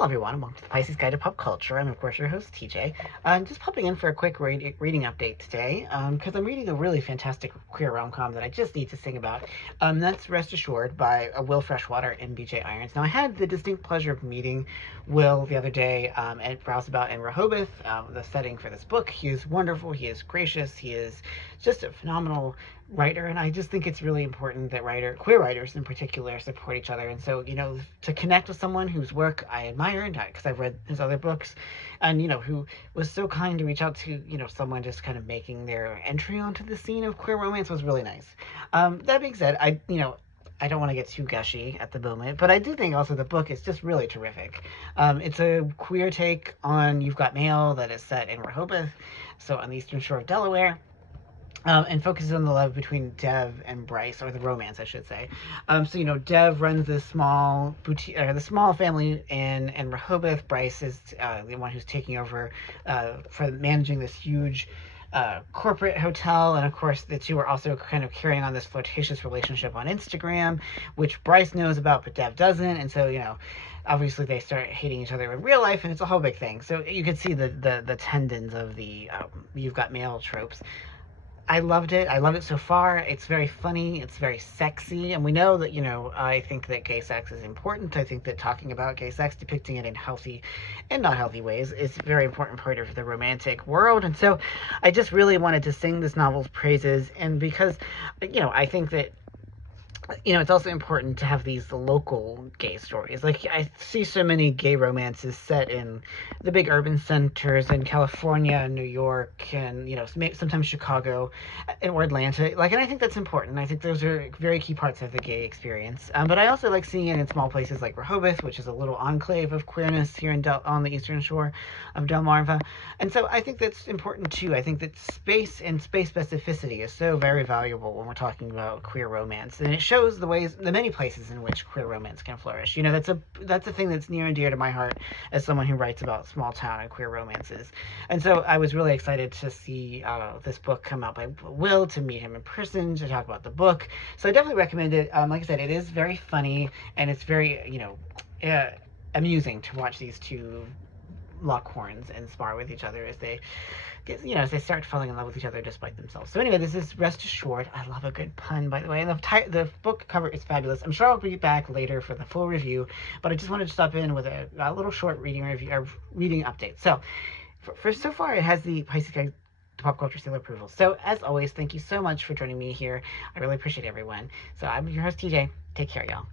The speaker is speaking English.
Hello everyone, and welcome to the Pisces Guide to Pop Culture. I'm of course your host TJ. I'm just popping in for a quick reading update today, because I'm reading a really fantastic queer rom-com that I just need to sing about. That's Rest Assured by Will Freshwater and BJ Irons. Now I had the distinct pleasure of meeting Will the other day at Rouseabout in Rehoboth, the setting for this book. He is wonderful, he is gracious, he is just a phenomenal writer, and I just think it's really important that queer writers in particular, support each other. And so, to connect with someone whose work I admire, and because I've read his other books, and who was so kind to reach out to someone just kind of making their entry onto the scene of queer romance was really nice. That being said, I don't want to get too gushy at the moment, but I do think also the book is just really terrific. It's a queer take on You've Got Mail that is set in Rehoboth, so on the eastern shore of Delaware. And focuses on the love between Dev and Bryce, or the romance, I should say. Dev runs this small boutique, the small family in Rehoboth. Bryce is the one who's taking over for managing this huge corporate hotel, and of course the two are also kind of carrying on this flirtatious relationship on Instagram, which Bryce knows about but Dev doesn't, and so obviously they start hating each other in real life, and it's a whole big thing. So you can see the tendons of the You've Got Mail tropes. I loved it. I love it so far. It's very funny. It's very sexy. And we know that, I think that gay sex is important. I think that talking about gay sex, depicting it in healthy and not healthy ways, is a very important part of the romantic world. And so I just really wanted to sing this novel's praises. And because, I think that it's also important to have these local gay stories. Like, I see so many gay romances set in the big urban centers in California and New York and, sometimes Chicago or Atlanta. And I think that's important. I think those are very key parts of the gay experience. But I also like seeing it in small places like Rehoboth, which is a little enclave of queerness here on the eastern shore of Delmarva. And so I think that's important too. I think that space and space specificity is so very valuable when we're talking about queer romance. And it shows the many places in which queer romance can flourish. That's a thing that's near and dear to my heart as someone who writes about small town and queer romances. And so I was really excited to see this book come out by Will, to meet him in person, to talk about the book. So I definitely recommend it. Like I said, it is very funny, and it's very amusing to watch these two lock horns and spar with each other as they start falling in love with each other despite themselves. So anyway, this is Rest Assured. I love a good pun, by the way. And the book cover is fabulous. I'm sure I'll be back later for the full review, but I just wanted to stop in with a little short reading update. So for so far, it has the Pisces Guide to Pop Culture seal approval. So as always, thank you so much for joining me here. I really appreciate everyone. So I'm your host TJ. Take care, y'all.